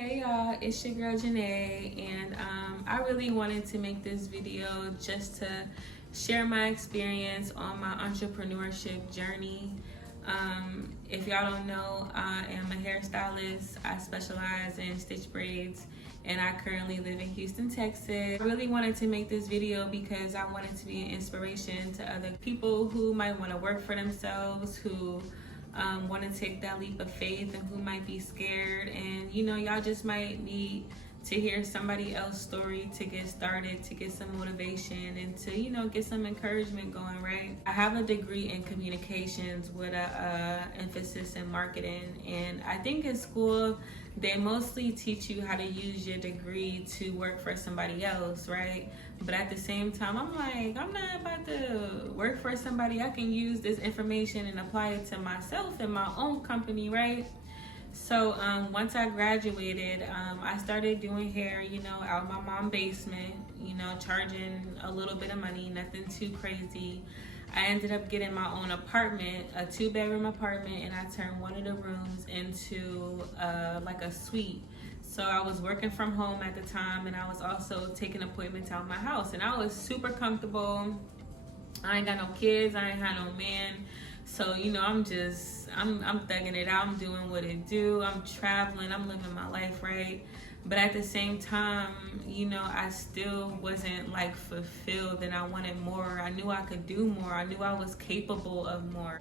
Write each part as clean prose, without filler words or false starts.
Hey y'all, it's your girl Janae, and I really wanted to make this video just to share my experience on my entrepreneurship journey. If y'all don't know, I am a hairstylist. I specialize in stitch braids, and I currently live in Houston, Texas. I really wanted to make this video because I wanted to be an inspiration to other people who might want to work for themselves, who want to take that leap of faith, and who might be scared. And y'all just might need to hear somebody else's story to get started, to get some motivation, and to get some encouragement going, right? I have a degree in communications with a emphasis in marketing, and I think in school they mostly teach you how to use your degree to work for somebody else, right? But at the same time, I'm like, I'm not about to work for somebody. I can use this information and apply it to myself and my own company, right? So once I graduated, I started doing hair, out my mom's basement, charging a little bit of money, nothing too crazy. I ended up getting my own apartment, a 2-bedroom apartment, and I turned one of the rooms into like a suite. So I was working from home at the time, and I was also taking appointments out of my house, and I was super comfortable. I ain't got no kids, I ain't had no man. So, I'm thugging it out. I'm doing what it do. I'm traveling. I'm living my life, right? But at the same time, I still wasn't like fulfilled, and I wanted more. I knew I could do more. I knew I was capable of more.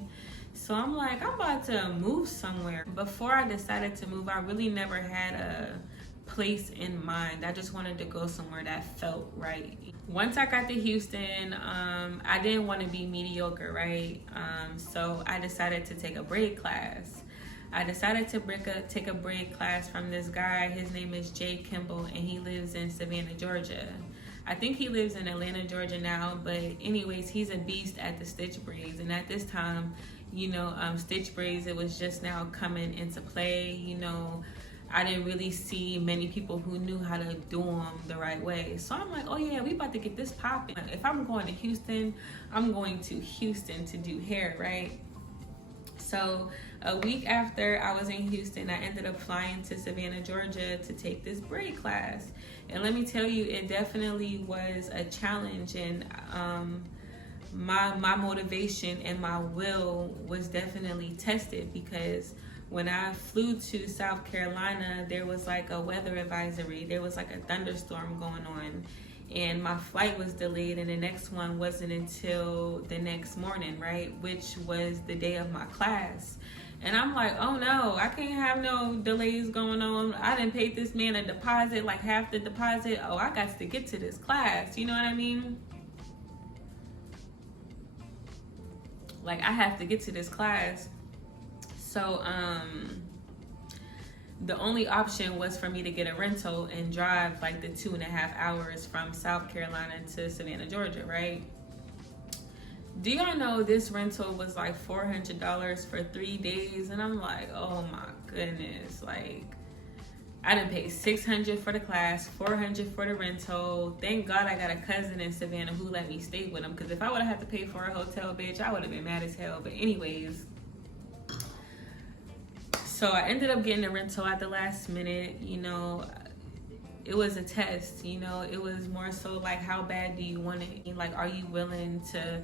So I'm like, I'm about to move somewhere. Before I decided to move, I really never had a place in mind. I just wanted to go somewhere that felt right. Once I got to Houston, I didn't want to be mediocre, right? So I decided to take a braid class. I decided to take a braid class from this guy. His name is Jay Kimball, and he lives in Savannah, Georgia. I think he lives in Atlanta, Georgia now, but anyways, he's a beast at the stitch braids. And at this time, stitch braids, it was just now coming into play. I didn't really see many people who knew how to do them the right way. So I'm like, oh yeah, we about to get this popping. If I'm going to Houston, I'm going to Houston to do hair, right? So a week after I was in Houston, I ended up flying to Savannah, Georgia to take this braid class. And let me tell you, it definitely was a challenge, and my motivation and my will was definitely tested, because when I flew to South Carolina, there was like a weather advisory. There was like a thunderstorm going on, and my flight was delayed, and the next one wasn't until the next morning, right? Which was the day of my class. And I'm like, oh no, I can't have no delays going on. I didn't pay this man a deposit, like half the deposit. Oh, I got to get to this class. You know what I mean? Like, I have to get to this class. So the only option was for me to get a rental and drive like the 2.5 hours from South Carolina to Savannah, Georgia, right? Do y'all know this rental was like $400 for 3 days? And I'm like, oh my goodness. Like, I done paid $600 for the class, $400 for the rental. Thank God I got a cousin in Savannah who let me stay with him, because if I would have had to pay for a hotel, bitch, I would have been mad as hell. But anyways, so I ended up getting a rental at the last minute. It was a test. It was more so like, how bad do you want it? Like, are you willing to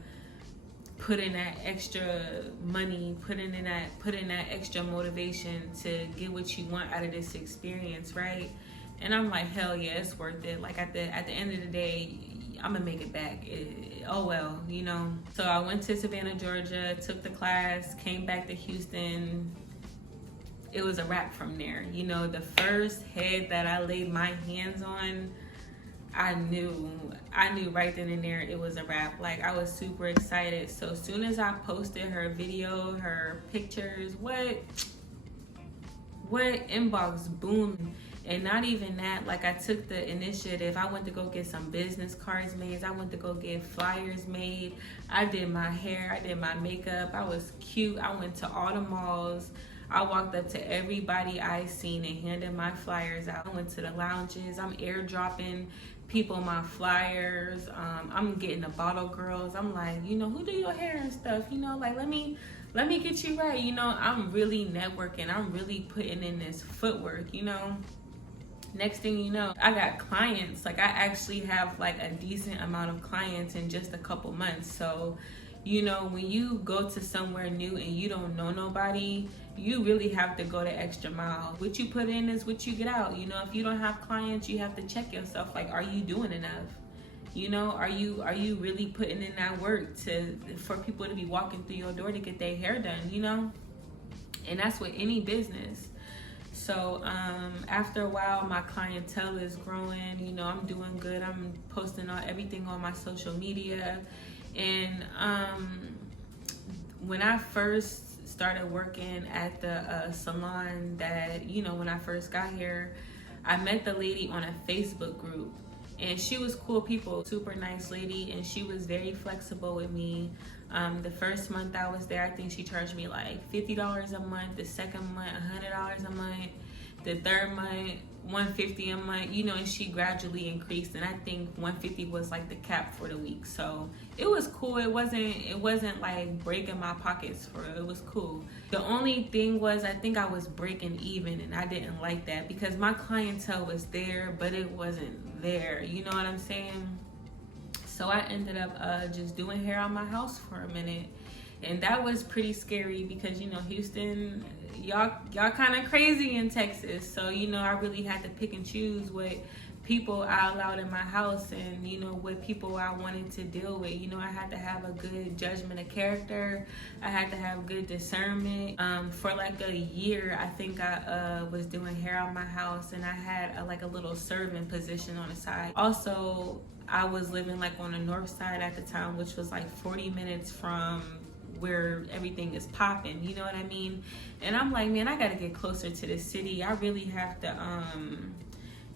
put in that extra money, put in that extra motivation to get what you want out of this experience, right? And I'm like, hell yeah, it's worth it. Like, at the end of the day, I'm gonna make it back. Oh well, So I went to Savannah, Georgia, took the class, came back to Houston. It was a wrap from there. The first head that I laid my hands on, I knew right then and there it was a wrap. Like, I was super excited. So as soon as I posted her video, her pictures, what inbox boomed. And not even that, like, I took the initiative. I went to go get some business cards made. I went to go get flyers made. I did my hair, I did my makeup. I was cute. I went to all the malls. I walked up to everybody I seen and handed my flyers out. I went to the lounges. I'm airdropping people my flyers. I'm getting the bottle girls. I'm like, who do your hair and stuff? Like, let me get you right. I'm really networking. I'm really putting in this footwork, Next thing you know, I got clients. Like, I actually have like a decent amount of clients in just a couple months. So, you know, when you go to somewhere new and you don't know nobody, you really have to go the extra mile. What you put in is what you get out. You know, if you don't have clients, you have to check yourself. Like, are you doing enough? You know, are you really putting in that work for people to be walking through your door to get their hair done, you know? And that's with any business. So after a while, my clientele is growing. You know, I'm doing good. I'm posting everything on my social media. And when I first started working at the salon that, you know, when I first got here, I met the lady on a Facebook group. And she was cool people, super nice lady, and she was very flexible with me. The first month I was there, I think she charged me like $50 a month. The second month, $100 a month. The third month, $150 a month. You know, and she gradually increased, and I think $150 was like the cap for the week. So it was cool. It wasn't like breaking my pockets for it. It was cool. The only thing was, I think I was breaking even, and I didn't like that because my clientele was there, but it wasn't there. You know what I'm saying? So I ended up just doing hair on my house for a minute, and that was pretty scary because, you know, Houston, y'all kind of crazy in Texas. So, you know, I really had to pick and choose what people I allowed in my house, and, you know, what people I wanted to deal with. You know, I had to have a good judgment of character. I had to have good discernment. For like a year, I think I was doing hair on my house, and I had a little serving position on the side. Also, I was living like on the north side at the time, which was like 40 minutes from where everything is popping, you know what I mean? And I'm like, man, I gotta get closer to the city. I really have to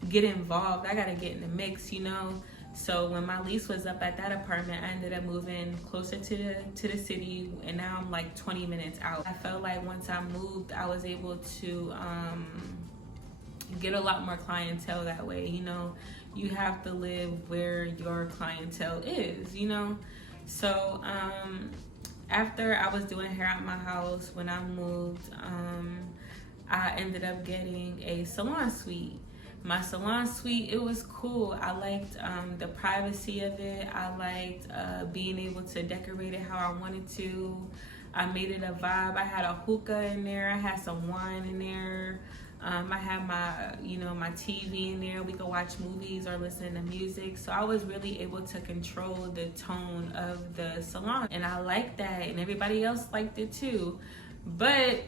get involved. I gotta get in the mix, you know? So when my lease was up at that apartment, I ended up moving closer to the city, and now I'm like 20 minutes out. I felt like once I moved, I was able to get a lot more clientele that way, you know? You have to live where your clientele is, you know? So after I was doing hair at my house, when I moved, I ended up getting a salon suite. My salon suite, it was cool. I liked the privacy of it. I liked being able to decorate it how I wanted to. I made it a vibe. I had a hookah in there. I had some wine in there. I had my TV in there. We could watch movies or listen to music. So I was really able to control the tone of the salon. And I liked that, and everybody else liked it too. But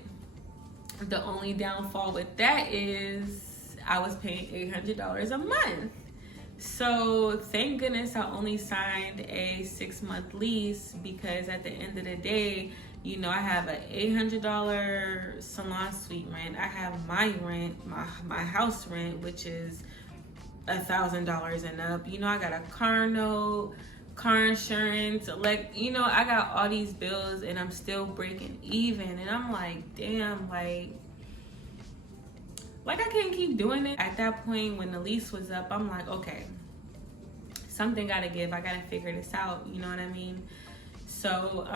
the only downfall with that is I was paying $800 a month. So thank goodness I only signed a 6-month lease, because at the end of the day, you know, I have an $800 salon suite rent. I have my rent, my house rent, which is $1,000 and up. You know, I got a car note, car insurance, like, you know, I got all these bills, and I'm still breaking even. And I'm like, damn, like I can't keep doing it. At that point, when the lease was up, I'm like, okay, something gotta give. I gotta figure this out. You know what I mean? So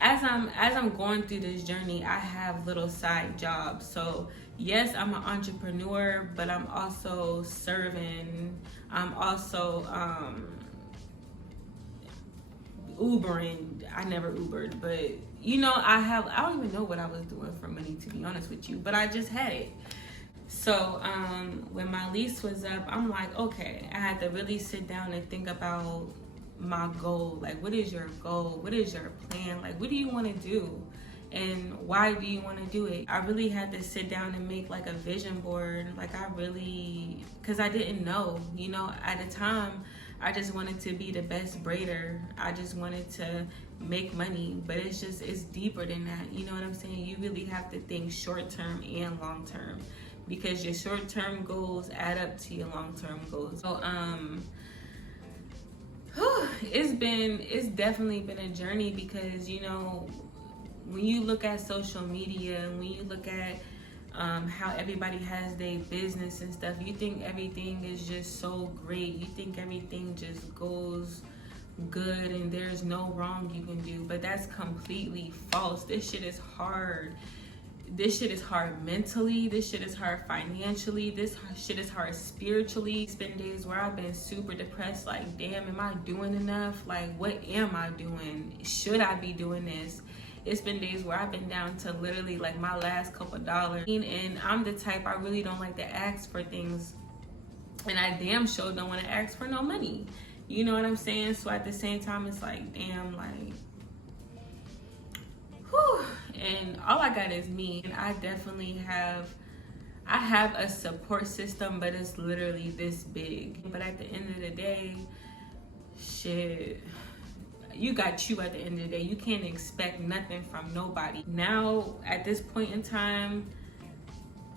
as I'm going through this journey, I have little side jobs. So yes, I'm an entrepreneur, but I'm also serving. I'm also Ubering. I never Ubered, but you know, I don't even know what I was doing for money, to be honest with you, but I just had it. So when my lease was up, I'm like, okay, I had to really sit down and think about my goal. Like, what is your goal? What is your plan? Like, what do you want to do? And why do you want to do it? I really had to sit down and make like a vision board. Like, because I didn't know, you know, at the time, I just wanted to be the best braider. I just wanted to make money, but it's deeper than that. You know what I'm saying? You really have to think short-term and long-term, because your short-term goals add up to your long-term goals. So it's definitely been a journey, because, you know, when you look at social media and when you look at how everybody has their business and stuff, you think everything is just so great. You think everything just goes good and there's no wrong you can do, but that's completely false. This shit is hard. this shit is hard mentally, this shit is hard financially, this shit is hard spiritually. It's been days where I've been super depressed, like, damn, am I doing enough? Like, what am I doing? Should I be doing this? It's been days where I've been down to literally like my last couple dollars. And I'm the type, I really don't like to ask for things, and I damn sure don't want to ask for no money. You know what I'm saying? So at the same time, it's like, damn, like, whew. And all I got is me. And I definitely have a support system, but it's literally this big. But at the end of the day, shit, you got you at the end of the day. You can't expect nothing from nobody. Now, at this point in time,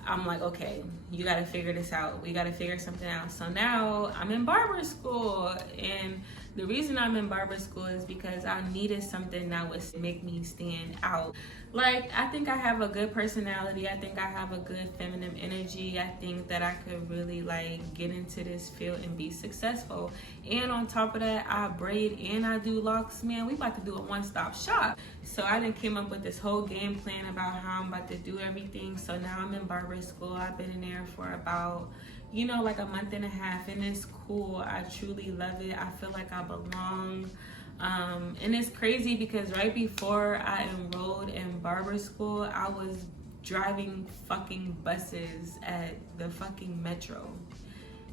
I'm like, okay, you gotta figure this out. We gotta figure something out. So now I'm in barber school, and the reason I'm in barber school is because I needed something that would make me stand out. Like, I think I have a good personality. I think I have a good feminine energy. I think that I could really like get into this field and be successful. And on top of that, I braid and I do locks. Man, we about to do a one-stop shop. So I done came up with this whole game plan about how I'm about to do everything. So now I'm in barber school. I've been in there for about, you know, like a month and a half, and it's cool. I truly love it. I feel like I belong. And it's crazy because right before I enrolled in barber school, I was driving fucking buses at the fucking metro.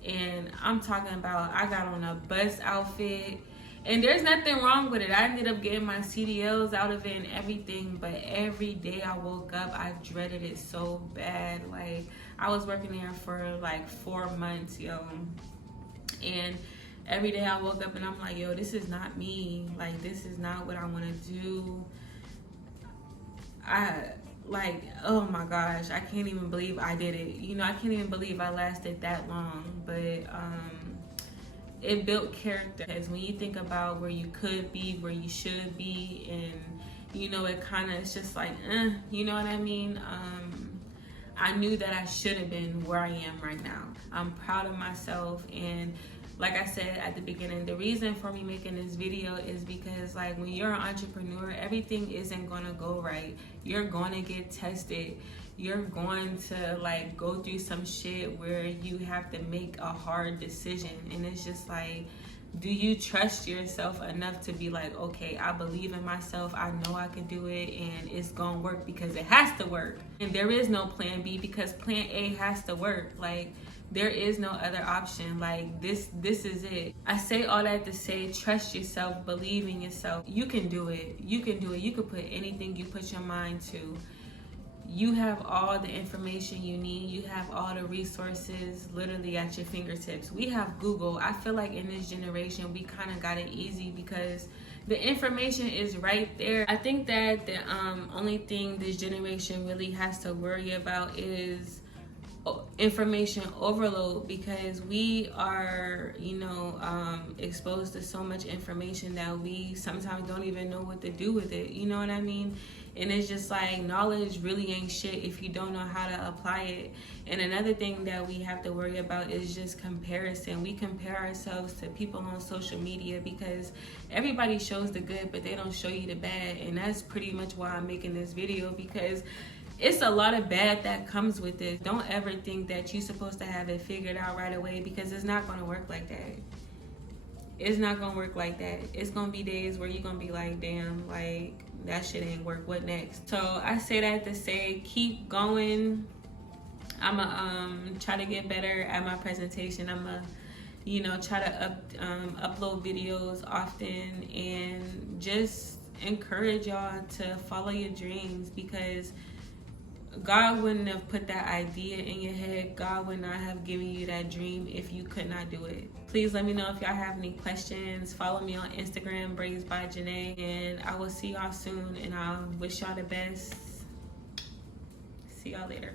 And I'm talking about, I got on a bus outfit, and there's nothing wrong with it. I ended up getting my CDLs out of it and everything, but every day I woke up, I dreaded it so bad. Like, I was working there for like 4 months, yo. And every day I woke up and I'm like, yo, this is not me. Like, this is not what I want to do. Like, oh my gosh, I can't even believe I did it. You know, I can't even believe I lasted that long. But it built character. Because when you think about where you could be, where you should be, and, you know, it kind of, it's just like, you know what I mean? I knew that I should have been where I am right now. I'm proud of myself, and like I said at the beginning, the reason for me making this video is because, like, when you're an entrepreneur, everything isn't gonna go right. You're gonna get tested. You're going to like go through some shit where you have to make a hard decision, and it's just like, do you trust yourself enough to be like, okay, I believe in myself, I know I can do it, and it's gonna work because it has to work. And there is no plan B, because plan A has to work. Like, there is no other option. Like, this is it. I say all that to say, trust yourself, believe in yourself. You can do it. You can do it. You can put anything you put your mind to. You have all the information you need. You have all the resources literally at your fingertips. We have Google. I feel like in this generation, we kind of got it easy because the information is right there. I think that the only thing this generation really has to worry about is information overload, because we are, you know, exposed to so much information that we sometimes don't even know what to do with it. You know what I mean? And it's just like, knowledge really ain't shit if you don't know how to apply it. And another thing that we have to worry about is just comparison. We compare ourselves to people on social media because everybody shows the good, but they don't show you the bad. And that's pretty much why I'm making this video, because it's a lot of bad that comes with it. Don't ever think that you're supposed to have it figured out right away, because it's not going to work like that. It's not going to work like that. It's going to be days where you're going to be like, damn, like, that shit ain't work. What next? So I say that to say, keep going. I'm going to try to get better at my presentation. I'm going to, you know, try to upload videos often, and just encourage y'all to follow your dreams, because God wouldn't have put that idea in your head. God would not have given you that dream if you could not do it. Please let me know if y'all have any questions. Follow me on Instagram, Braids by Janae, and I will see y'all soon, and I wish y'all the best. See y'all later.